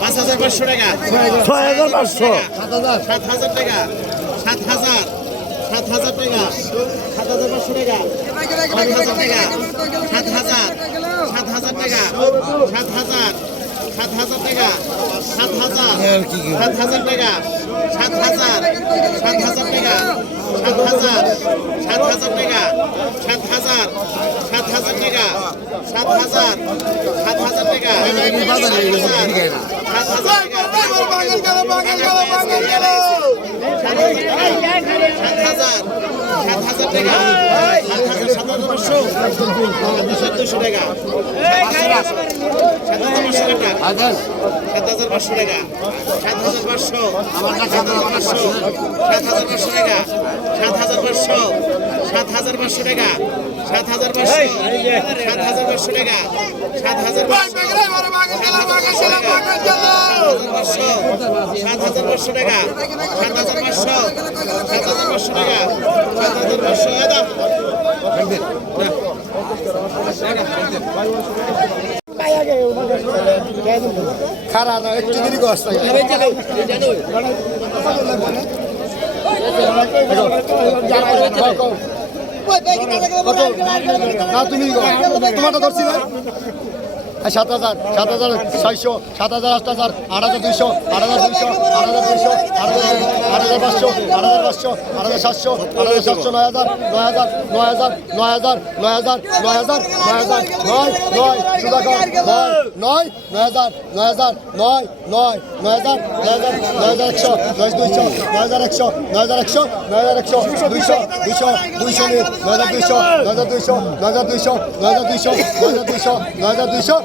পাঁচ হাজার পাঁচশো টাকা ছয় হাজার পাঁচশো সাত হাজার টাকা সাত হাজার সাত হাজার টাকা সাত হাজার পাঁচশো টাকা সাত হাজার টাকা সাত হাজার সাত হাজার টাকা সাত হাজার সাত হাজার টাকা সাত হাজার সাত হাজার টাকা সাত হাজার সাত হাজার টাকা সাত হাজার সাত হাজার টাকা সাত হাজার সাত হাজার টাকা সাত হাজার সাত হাজার টাকা সাত হাজার সাত হাজার সাত হাজার টাকা সাত হাজার সাত হাজার পাঁচশো চোদ্দশো টাকা সাত হাজার পাঁচশো টাকা সাত হাজার পাঁচশো টাকা সাত হাজার পাঁচশো সাত হাজার পাঁচশো সাত হাজার পাঁচশো টাকা সাত হাজার পাঁচশো সাত হাজার পাঁচশো টাকা সাত হাজার পাঁচশো সাত হাজার পাঁচশো টাকা সাত হাজার পাঁচশো সাত হাজার পাঁচশো। টাকা সাত হাজার পাঁচশো সাত হাজার পাঁচশো টাকা। সাত হাজার পাঁচশো খারা না একটু দেরি করছ না তুমি তোমারটা ধরছি না। সাত হাজার সাত হাজার ছয়শো সাত হাজার আট হাজার আট হাজার দুইশো আট হাজার দুইশো আট হাজার দুইশো আট হাজার আট হাজার পাঁচশো আট হাজার পাঁচশো আট হাজার সাতশো আট হাজার সাতশো নয় হাজার নয় হাজার নয় হাজার নয় হাজার নয় হাজার নয় হাজার নয় হাজার নয় নয় সুধাকর নয় নয় নয় হাজার নয় হাজার নয় নয় নয় হাজার নয় হাজার নয় হাজার একশো নয় দুইশো নয় হাজার একশো নয় হাজার একশো নয় হাজার একশো দুইশো দুইশো দুইশো নয় দুইশো নয় হাজার দুইশো নয় হাজার দুইশো নয় হাজার দুইশো নয় হাজার দুইশো নয় হাজার দুইশো নয় হাজার দুইশো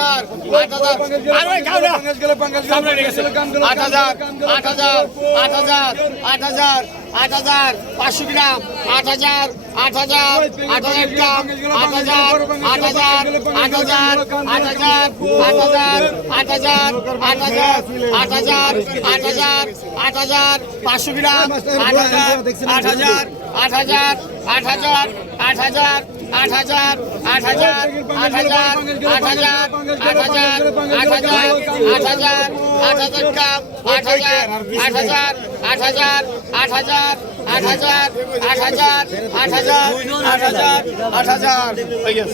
হাজার ছয়শো নেন আট হাজার আট হাজার আট হাজার আট হাজার আট হাজার পাঁচশো গ্রাম আট হাজার আট হাজার আট হাজার গ্রাম আট হাজার আট হাজার আট হাজার আট হাজার আট হাজার আট হাজার আট হাজার আট হাজার আট হাজার আট হাজার পাঁচশো গ্রাম আট হাজার আট হাজার আট হাজার আট হাজার আট হাজার আট হাজার আট হাজার আট হাজার আট হাজার আট হাজার আট হাজার আট হাজার আট হাজার গ্রাম আট হাজার আট হাজার আট হাজার আট হাজার আট হাজার আট হাজার আট হাজার আট হাজার আট হাজার হয়ে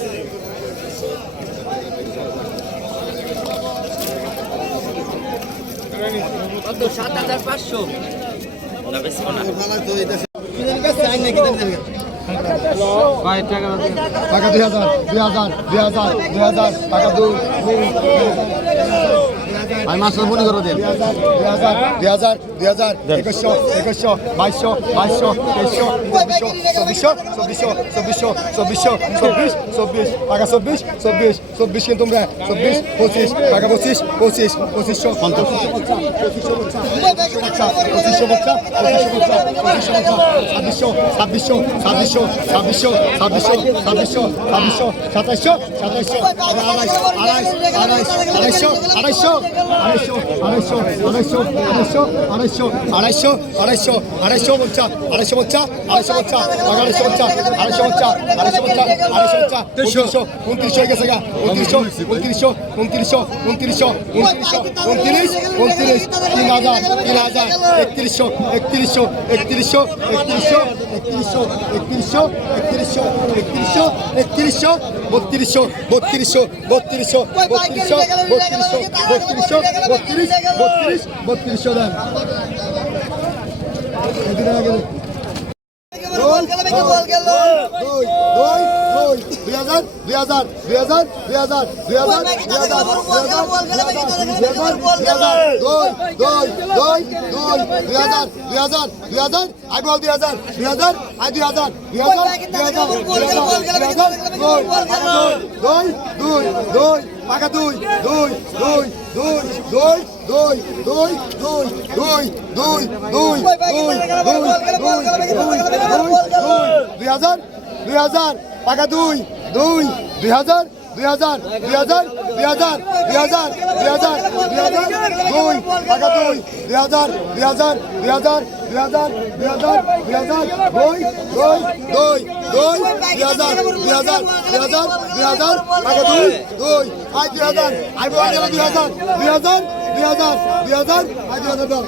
সাত হাজার পাঁচশো টাকা দুই হাজার দুই হাজার দুই হাজার দুই হাজার টাকা দুই। আমি মাছ মনে করো দেন। দুই হাজার দুই হাজার একুশশো একুশশো বাইশশো বাইশশো তেইশশো চব্বিশশো চব্বিশশো চব্বিশশো চব্বিশশো চব্বিশ চব্বিশ টাকা চব্বিশ চব্বিশ চব্বিশ কিন্তু তোমরা চব্বিশ পঁচিশ টাকা পঁচিশ পঁচিশ পঁচিশশো বাচ্চা পঁচিশশো বাচ্চা পঁচিশশো বাচ্চা পঁচিশশো বাচ্চা ছাব্বিশশো ছাব্বিশশো ছাব্বিশশো ছাব্বিশশো ছাব্বিশশো ছাব্বিশশো ছাব্বিশশো সাতাইশশো সাতাইশশো আড়াইশ আড়াইশ আড়াইশ আড়াইশো আড়াইশো আড়াইশো আড়াইশো আড়াইশো আড়াইশো আড়াইশো আড়াইশো আড়াইশো বাচ্চা আড়াইশো বাচ্চা আড়াইশো বাচ্চা আড়াইশো বাচ্চা আড়াইশো বাচ্চা আড়াইশো বাচ্চা আড়াইশো বাচ্চা উনত্রিশশো উনত্রিশশো হয়ে গেছে গা উনত্রিশশো উনত্রিশশো উনত্রিশশো উনত্রিশশো উনত্রিশশো উনত্রিশ উনত্রিশ তিন হাজার তিন হাজার একত্রিশশো একত্রিশশো একত্রিশশো একত্রিশশো একত্রিশশো একত্রিশশো একত্রিশশো একত্রিশশো একত্রিশশো বত্রিশশো বত্রিশশো বত্রিশশো বত্রিশশো বত্রিশশো বত্রিশশো বত্রিশ বত্রিশ বত্রিশশো দেন দুই দুই দুই দুই দুই হাজার দুই হাজার দুই হাজার দুই হাজার দুই হাজার দুই হাজার দুই হাজার দুই দুই দুই দুই দুই দুই হাজার দুই হাজার দুই হাজার আই বল দুই হাজার দুই হাজার আই দুই হাজার দুই হাজার দুই হাজার দুই হাজার দুই হাজার দুই দুই দুই পাকা দুই দুই দুই দুই দুই দুই দুই দুই দুই দুই দুই দুই দুই দুই দুই হাজার দুই হাজার পাকা দুই দুই দুই হাজার দুই হাজার দুই হাজার দুই হাজার দুই হাজার দুই হাজার দুই হাজার দুই পাকা দুই দুই হাজার দুই হাজার দুই হাজার দুই হাজার দুই হাজার দুই হাজার দুই দুই দুই দুই দুই হাজার দুই হাজার দুই হাজার দুই হাজার পাকা দুই দুই আই দুই হাজার আই বল দুই হাজার দুই হাজার দুই হাজার দুই হাজার আই দুই হাজার